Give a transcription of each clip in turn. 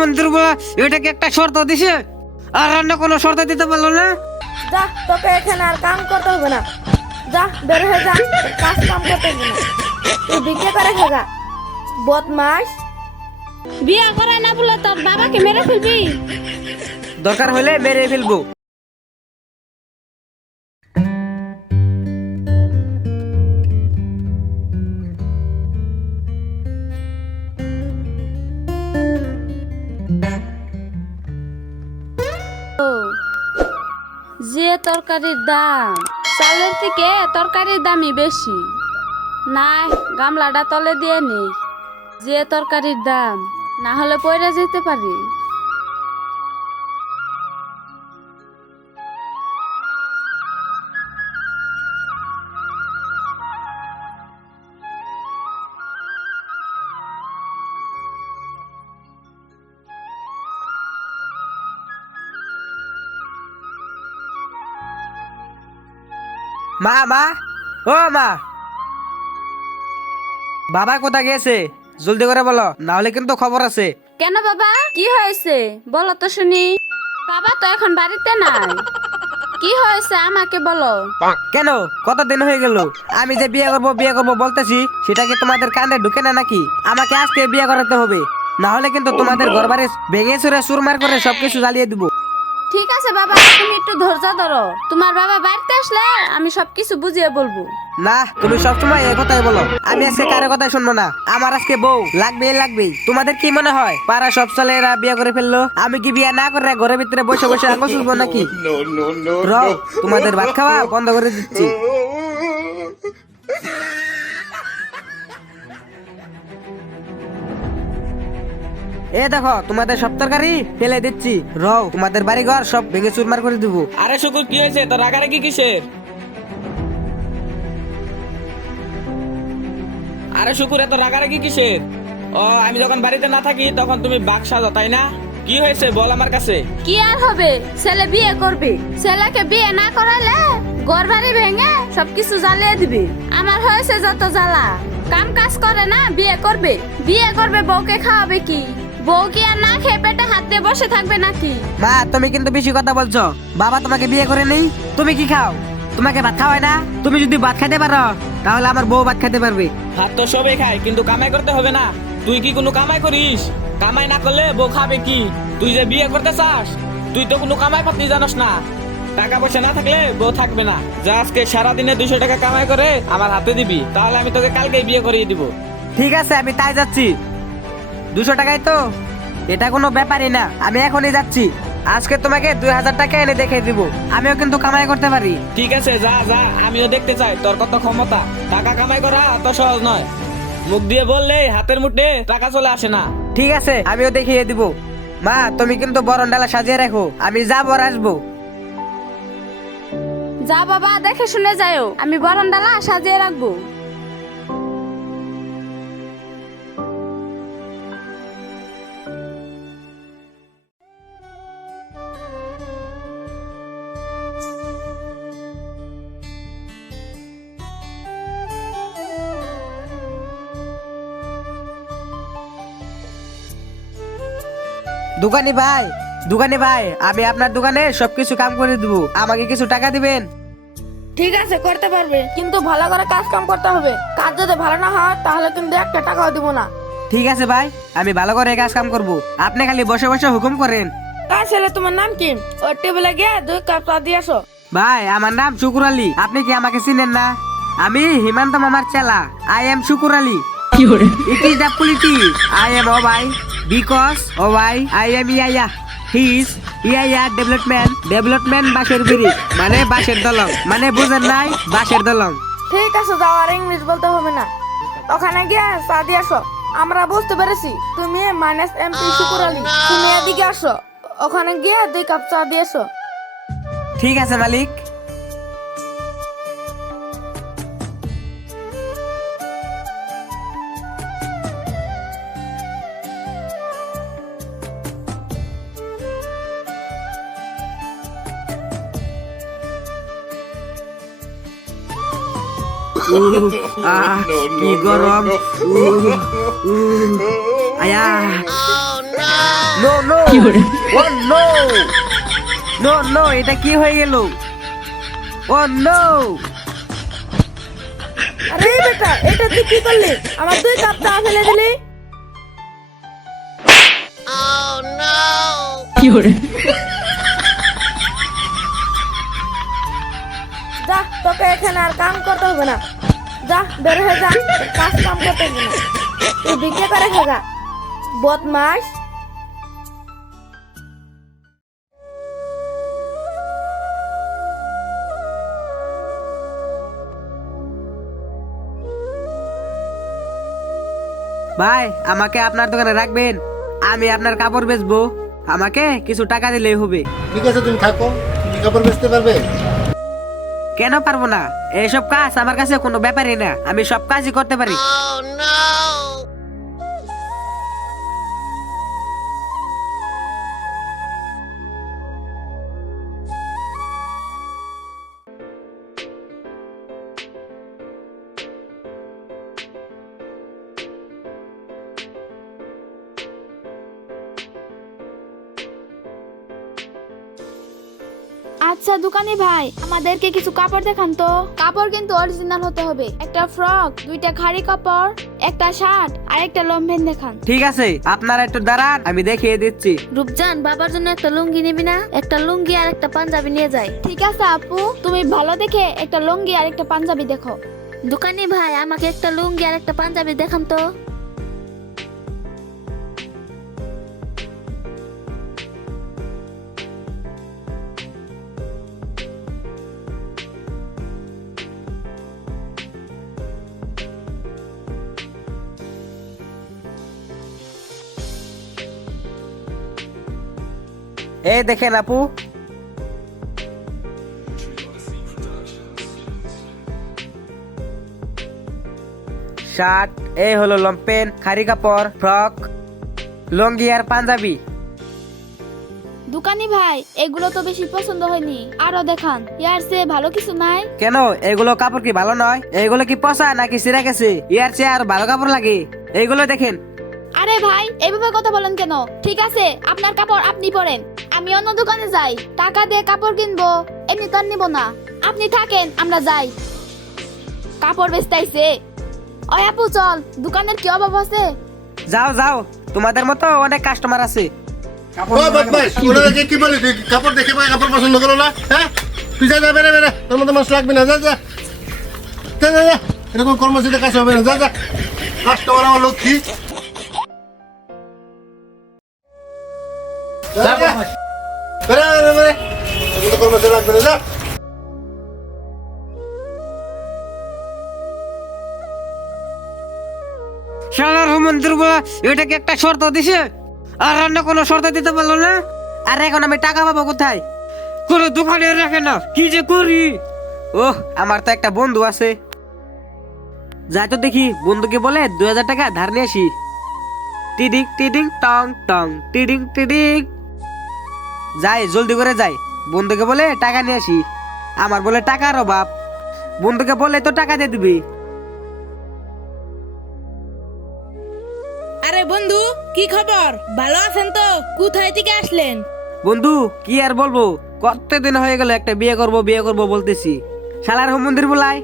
মন্দির বলা এটাকে একটা শর্ত দিছে, আর অন্য কোনো শর্ত দিতে পারলো না। যা, তোকে এখানে আর কাম করতে হবে না। যা, বের হয়ে যা, কাজ কাম করতে হবে না। তুই বিয়ে করে খাগা, বদমাস। বিয়ে করে না বলে তোর বাবাকে মেরে ফেলবি? দরকার হলে মেরে ফেলবো। যে তরকারির দাম, চালের থেকে তরকারির দামই বেশি। না, গামলাটা তলে দিয়ে নেই। যে তরকারির দাম, না হলে পয়রা যেতে পারি। মা মা ও মা, বাবা কোথা গেছে? জলদি করে বলো, না হলে কিন্তু খবর আছে। কেন বাবা, কি হয়েছে বলো তো শুনি। বাবা তো এখন বাড়িতে নাই। কি হয়েছে আমাকে বলো। কেন, কতদিন হয়ে গেল আমি যে বিয়ে করবো বলতেছি, সেটা কি তোমাদের কানে ঢুকে না নাকি? আমাকে আজকে বিয়ে করাতে হবে, না হলে কিন্তু তোমাদের ঘর বাড়ি ভেঙে চুরে চুরমার করে সবকিছু জ্বালিয়ে দিব। ঠিক আছে বাবা, তুমি একটু ধৈর্য ধরো। তোমার বাবা বাড়িতে আসলে আমি সবকিছু বুঝিয়ে বলবো। না, তুমি সবসময় এই কথাই বলো। আমি আজকে কারো কথাই শুনবো না। আমার আজকে বউ লাগবেই। তোমাদের কি মনে হয় পাড়া সব ছেলেরা বিয়ে করে ফেললো? আমি কি বিয়ে না করে ঘরের ভিতরে বসে বসে আঙুল চুলবো নাকি? রও, তোমাদের ভাত খাওয়া বন্ধ করে দিচ্ছি। এ দেখো, তোমাদের সব তরকারি ফেলে দিচ্ছি। রও, তোমাদের বাড়ি ঘর সব ভেঙে চুরমার করে দিব। আরে শুকুর, কি হয়েছে তোর? রাগারাগি কিসের? আরে শুকুর, এত রাগারাগি কিসের? ও, আমি যখন বাড়িতে না থাকি তখন তুমি বাঘ সাজো, তাই না? কি হয়েছে বল আমার কাছে। কি আর হবে, ছেলে বিয়ে করবে। ছেলেকে বিয়ে না করালে ঘর বাড়ি ভেঙে সবকিছু জ্বালিয়ে দিবে। আমার হয়েছে যত জ্বালা। কাম কাজ করে না, বিয়ে করবে বউকে খাওয়াবে কি? বউ কি আর না খেয়ে পেটে হাত দিয়ে বসে থাকবে নাকি? মা, তুমি কিন্তু বেশি কথা বলছো। বাবা তোমাকে বিয়ে করে নেই, তুমি কি খাও? তোমাকে ভাত খাওয়ায় না? তুমি যদি ভাত খেতে পারো তাহলে আমার বউ ভাত খেতে পারবে। ভাত তো সবাই খায়, কিন্তু কামাই করতে হবে না। তুই কি কোনো কামাই করিস? কামাই না করলে বউ খাবে কি? তুই যে বিয়ে করতে চাস, তুই তো কোনো কামাই পাতি জানোস না। টাকা পয়সা না থাকলে বউ থাকবে না। যা, আজকে সারাদিনে 200 টাকা কামাই করে আমার হাতে দিবি, তাহলে আমি তোকে কালকেই বিয়ে করিয়ে দিব। ঠিক আছে, আমি তাই যাচ্ছি। 200 টাকায় তো এটা কোনো ব্যাপারই না। আমি এখনই যাচ্ছি। আজকে তোমাকে 2000 টাকা এনে দেখে দিব। আমিও কিন্তু কামাই করতে পারি। ঠিক আছে, যা যা, আমিও দেখতে চাই তোর কত ক্ষমতা। টাকা কামাই করা এত সহজ নয়। মুখ দিয়ে বললে হাতের মুঠে টাকা চলে আসে না। ঠিক আছে, আমিও দেখিয়ে দিব। মা, তুমি কিন্তু বরণ ডালা সাজিয়ে রাখো, আমি যাবো আর আসবো। যা বাবা, দেখে শুনে যাও। আমি বরণডালা সাজিয়ে রাখবো। দোকানি ভাই, আমি আপনার দোকানে সবকিছু কাম করে দিব। আমাকে কিছু টাকা দিবেন? ঠিক আছে, করতে পারবে, কিন্তু ভালো করে কাজ কাম করতে হবে। কাজ যদি ভালো না হয় তাহলে কিন্তু একটা টাকাও দিব না। ঠিক আছে ভাই, আমি ভালো করে কাজ কাম করব। আপনি খালি বসে বসে হুকুম করেন। ছেলে, তোমার নাম কি? ওই টেবিলে গিয়ে 2 কাপ চা দিয়ে আসো। ভাই, আমার নাম শুকুর আলী। আপনি কি আমাকে চিনেন না? আমি হিমান্ত মামার চেলা। I am Shukur Ali. It is the politics. I am Obai because Obai I am Yaya. He is Yaya development বাঁশের ব্রিজ, মানে বাঁশের দলং, মানে বুঝেন নাই? বাঁশের দলং। ঠিক আছে, যাও, আর ইংলিশ বলতে হবে না। ওখানে গিয়ে চা দিয়ে আসো। আমরা বুঝতে পেরেছি তুমি -MP শুকুর আলী। তুমি এদিকে আসো, ওখানে গিয়ে 2 কাপ চা দিয়ে আসো। ঠিক আছে মালিক। কি গরম! আয়া নো নো ও নো নো নো, এটা কি হয়ে গেল? ও নো, আরে বেটা, এটা তুই কি করলি? আমার 2 কাপ চা ফেলে দিলি। যা, তোকে এখানে আর কাম করতে হবে না। যা, বের হয়ে যা, কাজ কাম করতে হবে না। তুই বিক্রি করে খাগা, বদমাস। ভাই আমাকে আপনার দোকানে রাখবেন, আমি আপনার কাপড় বেচবো, আমাকে কিছু টাকা দিলেই হবে। ঠিক আছে, তুমি থাকো, তুমি কাপড় বেচতে পারবে? কেন পারবো না? এইসব কাজ আমার কাছে কোনো ব্যাপারই না, আমি সব কাজই করতে পারি। আচ্ছা দোকানি ভাই, আমাদেরকে কিছু কাপড় দেখান তো। কাপড় কিন্তু অরিজিনাল হতে হবে। একটা ফ্রক, 2টা খাড়ি কাপড়, একটা শার্ট আর একটা লম্বেন দেখান। ঠিক আছে, আপনারা একটু দাঁড়ান, আমি দেখিয়ে দিচ্ছি। রূপজান, বাবার জন্য একটা লুঙ্গি নিবি না? একটা লুঙ্গি আর একটা পাঞ্জাবি নিয়ে যাই। ঠিক আছে আপু, তুমি ভালো দেখে একটা লুঙ্গি আর একটা পাঞ্জাবি দেখো। দোকানি ভাই, আমাকে একটা লুঙ্গি আর একটা পাঞ্জাবি দেখান তো। এই দেখেন আপু, শার্ট, এই হলো লম্পেন, খাড়ি কাপড়, ফ্রক, লুঙ্গি আর পাঞ্জাবি। দোকানি ভাই, এগুলো তো বেশি পছন্দ হয়নি, আরো দেখান। ইয়ার চেয়ে ভালো কিছু নাই? কেন, এগুলো কাপড় কি ভালো নয়? এগুলো কি পচা নাকি ছিঁড়া গেছে? ইয়ার চেয়ে আর ভালো কাপড় লাগে, এইগুলো দেখেন। আরে ভাই, এভাবে কথা বলেন কেন? ঠিক আছে, আপনার কাপড় আপনি পরেন, আমি অন্য দোকানে যাই। টাকা দিয়ে কাপড় কিনবো, এমনি তো আর নিবো না। আপনি থাকেন, আমরা যাই। কাপড় বেচতাইছে। ওই আপু চল, দোকানের কি অভাব আছে? যাও যাও, তোমাদের মতো অনেক কাস্টমার আছে। ও বদমাস, ওনাকে কি বলি? তুই কাপড় দেখে পাই কাপড় পছন্দ করো না? হ্যাঁ, তুই যা যা, বেরে বেরে, তোর মতো মাছ লাগবে না। যা যা যা যা যা, এরকম কর্মসূচিতে কাজ হবে না। যা যা, কাস্টমার আমার লক্ষ্মী। যা যা, বেরে বেরে বেরে, তোর মতো কর্মসূচি লাগবে না। যা। শালার মন্দির বলা, এটাকে একটা শর্ত দিছে, আর অন্য কোনো শর্ত দিতে পারলো না। আর এখন আমি টাকা পাবো কোথায়? কোনো দোকানে রাখে না, কি যে করি। ওহ, আমার তো একটা বন্ধু আছে, যাই তো দেখি বন্ধুকে বলে 2000 টাকা ধার নিয়ে আসি। টিডিং টিডিং টং টং, টিডিং টিডিং। যাই, জলদি করে যাই, বন্ধুকে বলে টাকা নিয়ে আসি। আমার বলে টাকার অভাব, বন্ধুকে বলে তো টাকা দিয়ে দিবি। আরে বন্ধু, কি খবর? ভালো আছেন তো? কোথায় থেকে আসলেন? বন্ধু কি আর বলবো, কতদিন হয়ে গেল একটা বিয়ে করব বলতেছি, শালার মন্দির বলাই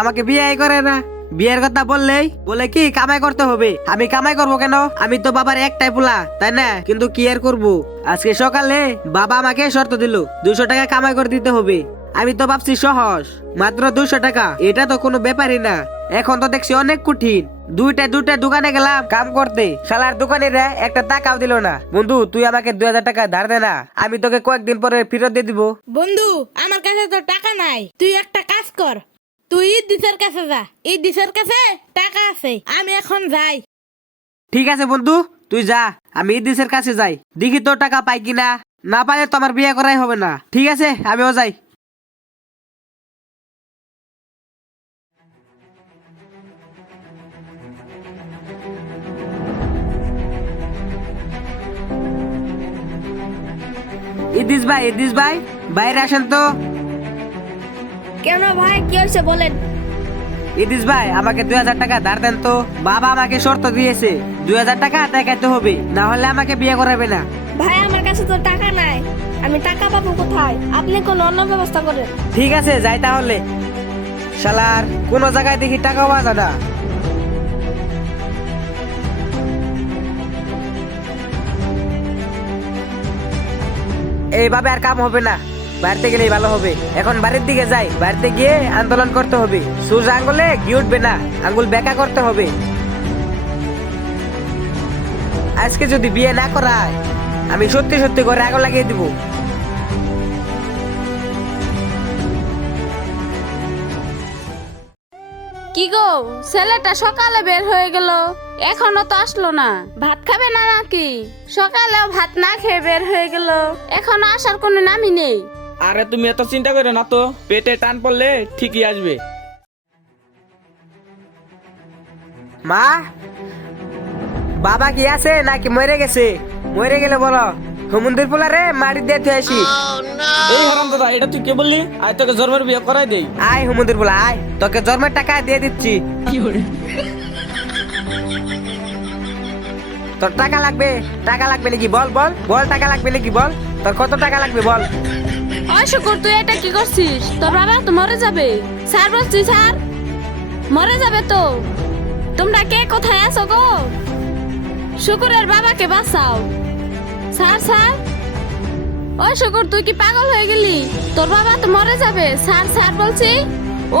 আমাকে বিয়ে করে না। বিয়ের কথা বললেই বলে কি কামাই করতে হবে। আমি কামাই করব কেন? আমি তো বাবার একটাই পোলা, তাই না? কিন্তু কি আর করব, আজকে সকালে বাবা আমাকে শর্ত দিল 200 টাকা কামাই করে দিতে হবে। আমি তো ভাবছি সহজ, মাত্র 200 টাকা, এটা তো কোনো ব্যাপারই না। এখন তো দেখছি অনেক কঠিন। দুইটা দোকানে গেলাম কাম করতে, শালার দোকানিরা একটা টাকাও দিল না। বন্ধু তুই আমাকে 2000 টাকা ধার দে না, আমি তোকে কয়েকদিন পরে ফেরত দিয়ে দিব। বন্ধু, আমার কাছে তো টাকা নাই। তুই একটা কাজ কর, তুই ইদ্দিসের কাছে যা, ইদ্দিসের কাছে টাকা আছে। আমি এখন যাই। ঠিক আছে বন্ধু, তুই যা, আমি ইদ্দিসের কাছে যাই, দেখি তোর টাকা পাই কিনা। না পাইলে তো আমার বিয়ে করাই হবে না। ঠিক আছে, আমিও যাই। ইদ্দিস ভাই বাইরে আসেন তো। কেন ভাই, কি হয়েছে বলেন। ইদিস ভাই আমাকে 2000 টাকা ধার দেন তো। বাবা আমাকে শর্ত দিয়েছে 2000 টাকা দেখাইতে হবে, না হলে আমাকে বিয়ে করাবে না। ভাই আমার কাছে তো টাকা নাই, আমি টাকা পাবো কোথায়? আপনি কোনো অন্য ব্যবস্থা করেন। ঠিক আছে যাই তাহলে। শালার কোন জায়গায় দেখি টাকা পাওয়া যায় না। এইভাবে আর কাম হবে না, বাড়িতে গেলেই ভালো হবে। এখন বাড়ির দিকে যাই, বাড়িতে গিয়ে আন্দোলন করতে হবে। সোজা আঙ্গুলে ঘি উঠবে না, আঙ্গুল বেঁকা করতে হবে। আজকে যদি বিয়ে না করায় আমি সত্যি সত্যি করে আগুন লাগিয়ে দিব। কি গো, ছেলেটা সকালে বের হয়ে গেল, এখনো তো আসলো না। ভাত খাবে না নাকি? সকালেও ভাত না খেয়ে বের হয়ে গেল, এখনো আসার কোনো নামই নেই। আরে তুমি এত চিন্তা করে না তো, পেটে টান পড়লে ঠিকই আসবে। মা, বাবা কি আছে নাকি মরে গেছে? মরে গেলে বলো, হুমন্দির পোলারে মাটি দিয়ে থুয়ে আসি। এই হারাম দাদা, এটা তুই কে বললি? আয় তোকে জন্মের বিয়ে করাই দেই। আয় হুমন্দির পোলা আয়, তোকে জন্মের টাকা দিয়ে দিচ্ছি। তোর টাকা লাগবে? টাকা লাগবে নাকি বল বল বল, টাকা লাগবে নাকি বল? তোর কত টাকা লাগবে বল? ওই শুকুর, তুই এটা কি করছিস? তোর বাবা তো মরে যাবে। স্যার বলছি, স্যার মরে যাবে তো। তোমরা কে কোথায় আছো গো? শুকুরের বাবাকে বাঁচাও। স্যার স্যার, ওই শুকুর তুই কি পাগল হয়ে গেলি? তোর বাবা তো মরে যাবে। স্যার স্যার বলছি।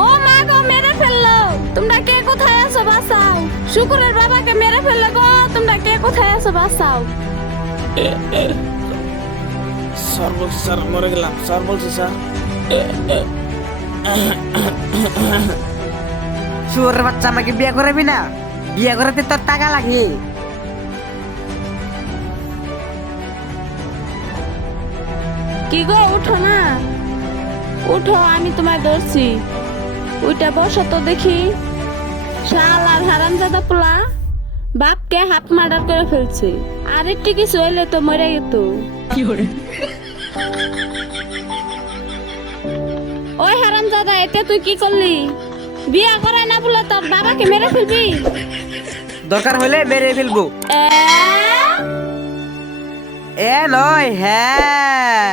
ও মা গো, মেরে ফেললো। তোমরা কে কোথায় আছো বাঁচাও। শুকুরের বাবাকে মেরে ফেললো গো, তোমরা কে কোথায় আছো বাঁচাও। স্যার বলছি, স্যার মরে গেলাম। স্যার বলছি, স্যার। শুয়োরের বাচ্চা, আমাকে বিয়ে করাবি না? বিয়ে করাতে তোর টাকা লাগে। কি গো, উঠো না, উঠো, আমি তোমায় ধরছি। ওইটা বসো তো দেখি। শালার হারামজাদা পোলা বাপকে হাফ মার্ডার করে ফেলছে। আর একটু কিছু হইলে তো মরে যেত। ওই হারামজাদা, এতে তুই কি করলি? বিয়ে করে না বলে তোর বাবাকে মেরে ফেলবি? দরকার হলে মেরে ফেলবো। এ? এ নয়, হ্যাঁ।